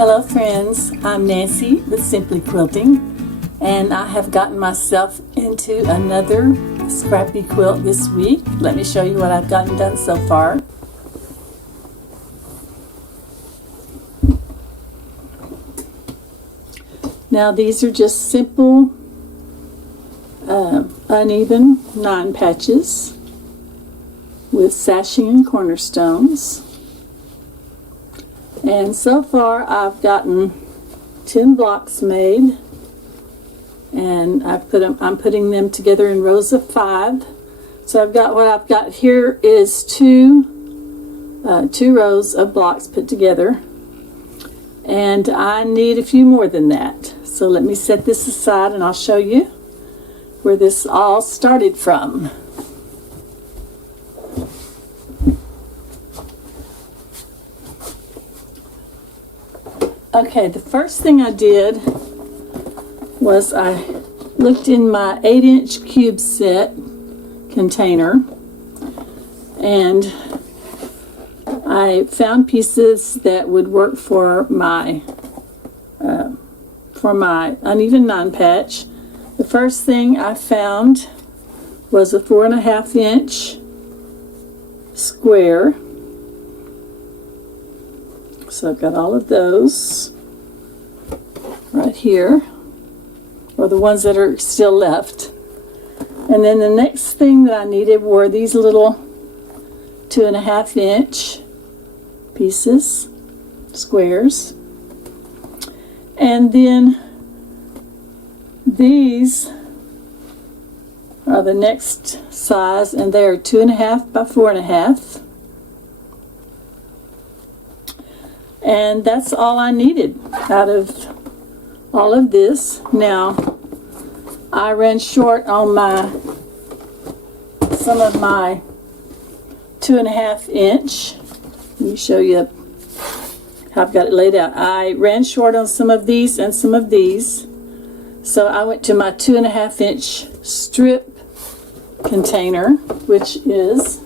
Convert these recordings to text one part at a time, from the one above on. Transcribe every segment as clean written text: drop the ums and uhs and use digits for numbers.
Hello friends, I'm Nancy with Simply Quilting, and I have gotten myself into another Scrappy quilt this week. Let me show you what I've gotten done so far. Now these are just simple uneven 9 patches with sashing and cornerstones. And so far I've gotten 10 blocks made, and I'm putting them together in rows of 5. So what I've got here is two rows of blocks put together, and I need a few more than that. So let me set this aside and I'll show you where this all started from. Okay, the first thing I did was I looked in my 8-inch cube set container, and I found pieces that would work for my uneven 9-patch. The first thing I found was a 4.5-inch square. So I've got all of those right here, or the ones that are still left. And then the next thing that I needed were these little 2.5-inch pieces, squares. And then these are the next size, and they are 2.5 by 4.5. And that's all I needed out of all of this. Now, I ran short on some of my 2.5-inch. Let me show you how I've got it laid out. I ran short on some of these and some of these. So I went to my 2.5-inch strip container, which is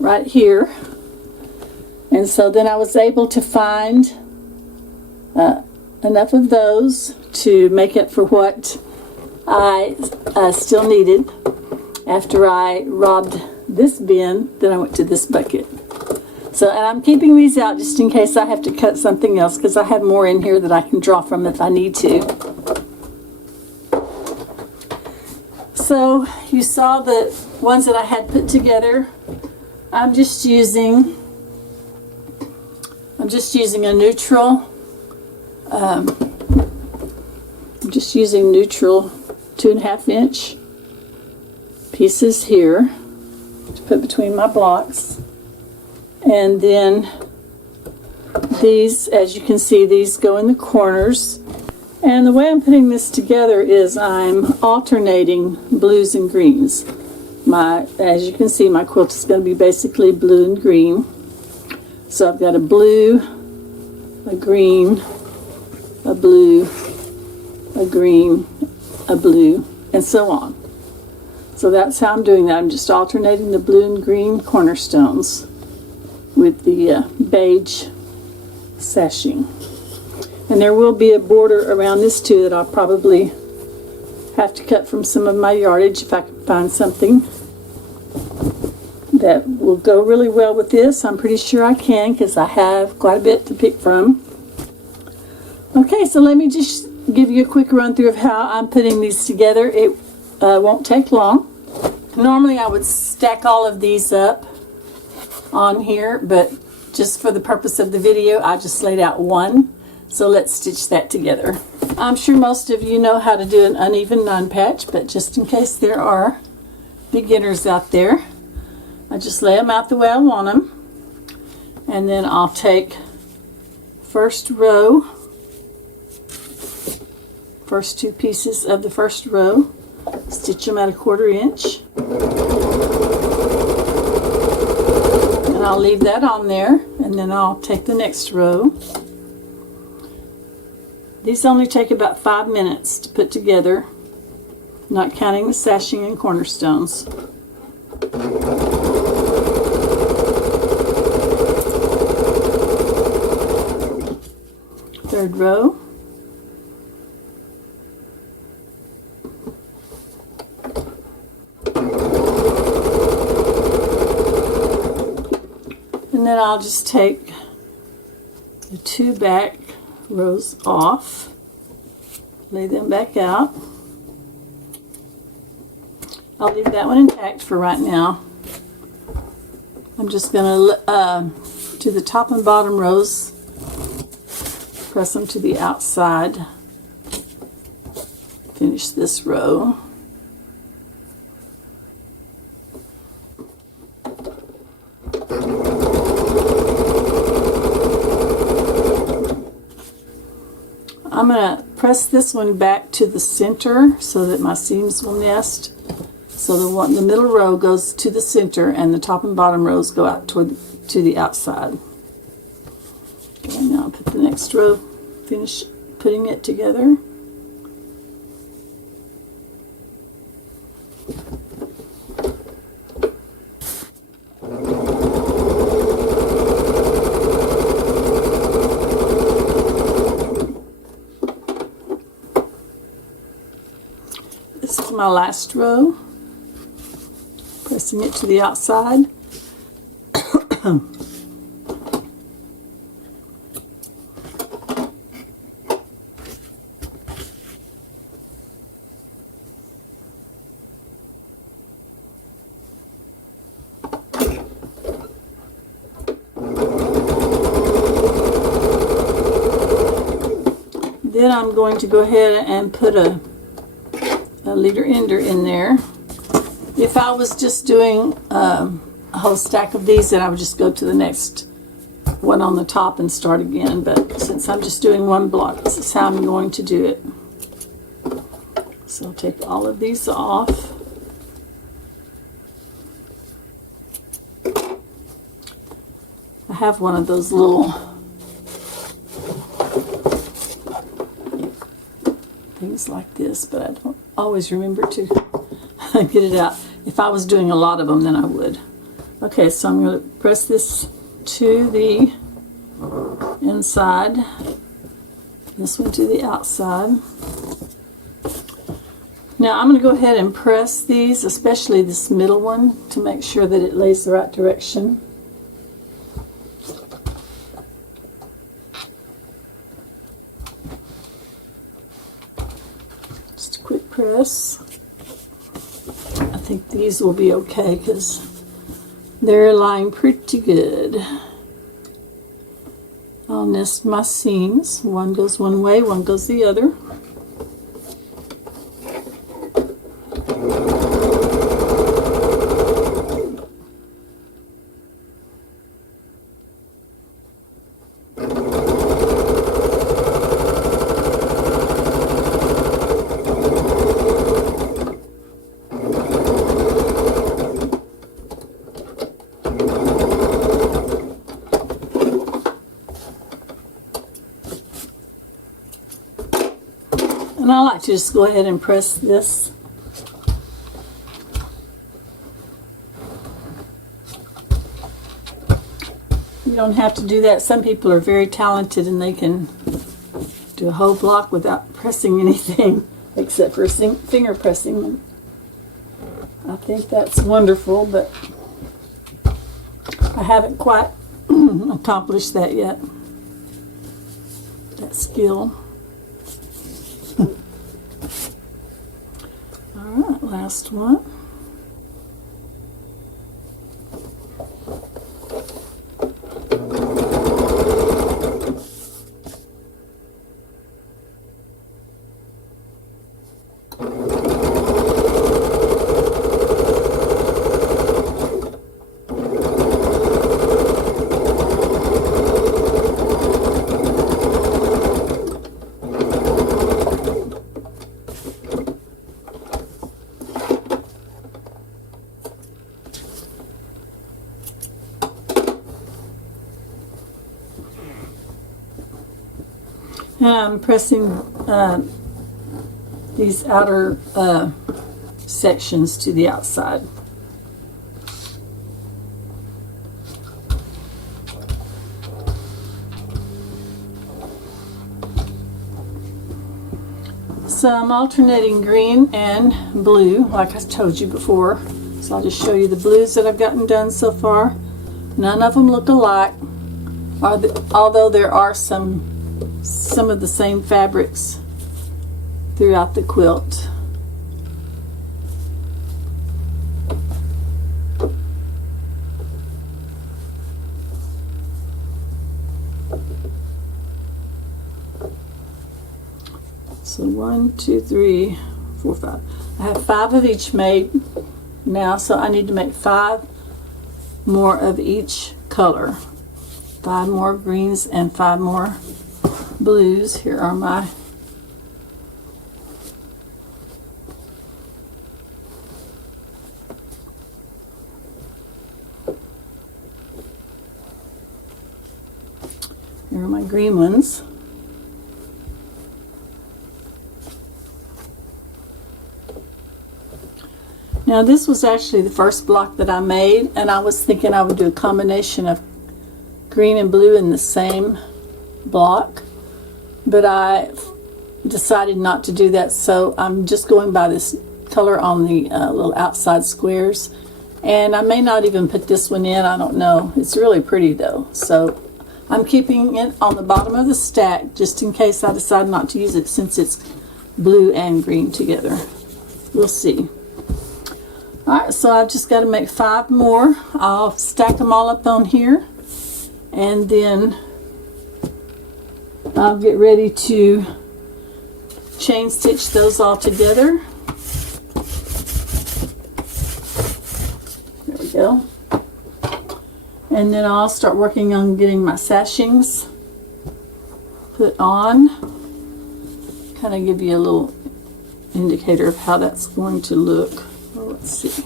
right here. And so then I was able to find enough of those to make up for what I still needed. After I robbed this bin, then I went to this bucket. So, and I'm keeping these out just in case I have to cut something else, because I have more in here that I can draw from if I need to. So you saw the ones that I had put together. I'm just using a neutral, I'm just using neutral 2.5-inch pieces here to put between my blocks. And then these, as you can see, these go in the corners. And the way I'm putting this together is I'm alternating blues and greens. As you can see, my quilt is going to be basically blue and green. So I've got a blue, a green, a blue, a green, a blue, and so on. So that's how I'm doing that. I'm just alternating the blue and green cornerstones with the beige sashing. And there will be a border around this too that I'll probably have to cut from some of my yardage if I can find something that will go really well with this. I'm pretty sure I can, because I have quite a bit to pick from. Okay, so let me just give you a quick run through of how I'm putting these together. It won't take long. Normally I would stack all of these up on here, but just for the purpose of the video, I just laid out one. So let's stitch that together. I'm sure most of you know how to do an uneven 9-patch, but just in case there are beginners out there, I just lay them out the way I want them, and then I'll take first two pieces of the first row, stitch them at 1/4 inch, and I'll leave that on there, and then I'll take the next row. These only take about 5 minutes to put together, not counting the sashing and cornerstones. third row. And then I'll just take the 2 back rows off, lay them back out. I'll leave that one intact for right now. I'm just going to do the top and bottom rows, press them to the outside, finish this row. I'm going to press this one back to the center so that my seams will nest. So the middle row goes to the center and the top and bottom rows go out to the outside. Okay, now I'll put the next row, finish putting it together. This is my last row. Pressing it to the outside. Then I'm going to go ahead and put a leader ender in there. If I was just doing a whole stack of these, then I would just go to the next one on the top and start again. But since I'm just doing one block, this is how I'm going to do it. So I'll take all of these off. I have one of those little things like this, but I don't always remember to get it out. If I was doing a lot of them, then I would. Okay, so I'm going to press this to the inside, this one to the outside. Now I'm going to go ahead and press these, especially this middle one, to make sure that it lays the right direction. Just a quick press. I think these will be okay because they're lying pretty good. I'll nest my seams. One goes one way, one goes the other. And I like to just go ahead and press this. You don't have to do that. Some people are very talented and they can do a whole block without pressing anything except for finger pressing. I think that's wonderful, but I haven't quite accomplished that yet, that skill. Alright, last one. And I'm pressing these outer sections to the outside. So I'm alternating green and blue, like I told you before. So I'll just show you the blues that I've gotten done so far. None of them look alike, although there are some of the same fabrics throughout the quilt. So 1, 2, 3, 4, 5. I have 5 of each made now, so I need to make 5 more of each color. 5 more greens and 5 more blues. Here are my green ones. Now this was actually the first block that I made, and I was thinking I would do a combination of green and blue in the same block, but I decided not to do that, so I'm just going by this color on the little outside squares, and I may not even put this one in, I don't know. It's really pretty though, so I'm keeping it on the bottom of the stack just in case I decide not to use it, since it's blue and green together. We'll see. Alright, so I've just got to make 5 more. I'll stack them all up on here, and then I'll get ready to chain stitch those all together. There we go. And then I'll start working on getting my sashings put on. Kind of give you a little indicator of how that's going to look. Well, let's see.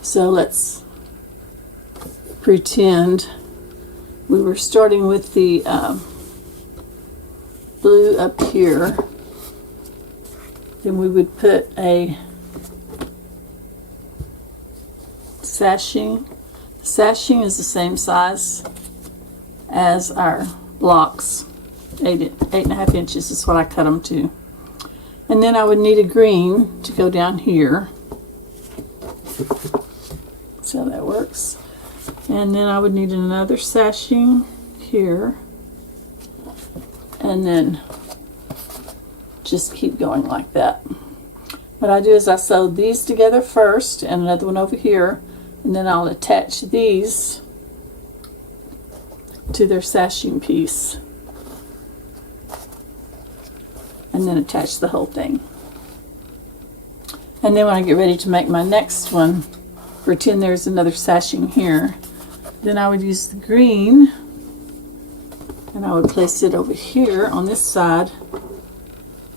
So let's pretend we were starting with the blue up here. Then we would put a sashing. The sashing is the same size as our blocks. 8.5 inches is what I cut them to. And then I would need a green to go down here. See how that works. And then I would need another sashing here. And then just keep going like that. What I do is I sew these together first, and another one over here, and then I'll attach these to their sashing piece. And then attach the whole thing. And then when I get ready to make my next one, pretend there's another sashing here, then I would use the green and I would place it over here on this side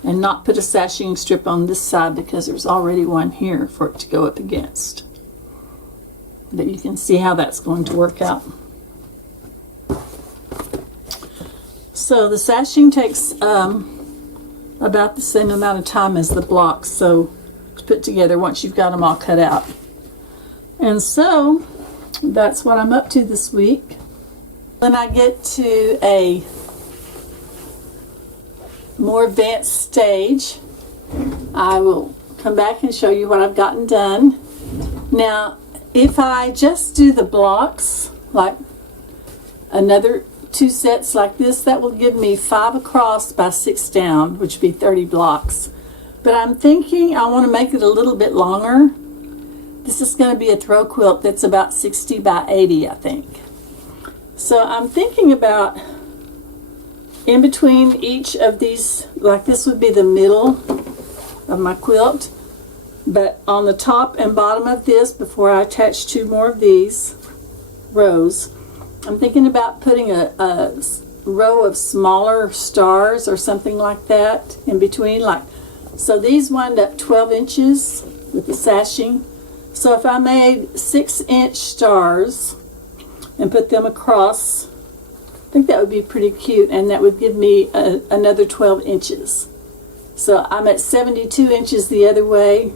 and not put a sashing strip on this side because there's already one here for it to go up against. But you can see how that's going to work out. So the sashing takes about the same amount of time as the blocks, so to put together once you've got them all cut out. And so that's what I'm up to this week. When I get to a more advanced stage, I will come back and show you what I've gotten done. Now, if I just do the blocks, like another 2 sets like this, that will give me 5 across by 6 down, which would be 30 blocks. But I'm thinking I want to make it a little bit longer. This is going to be a throw quilt that's about 60 by 80, I think. So I'm thinking about in between each of these, like this would be the middle of my quilt, but on the top and bottom of this, before I attach 2 more of these rows, I'm thinking about putting a row of smaller stars or something like that in between. Like, so these wind up 12 inches with the sashing. So if I made 6-inch stars and put them across, I think that would be pretty cute, and that would give me another 12 inches. So I'm at 72 inches the other way,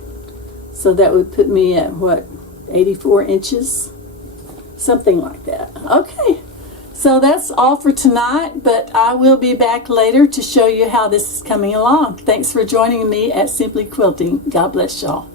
so that would put me at what, 84 inches? Something like that. Okay, So that's all for tonight, but I will be back later to show you how this is coming along. Thanks for joining me at Simply Quilting. God bless y'all.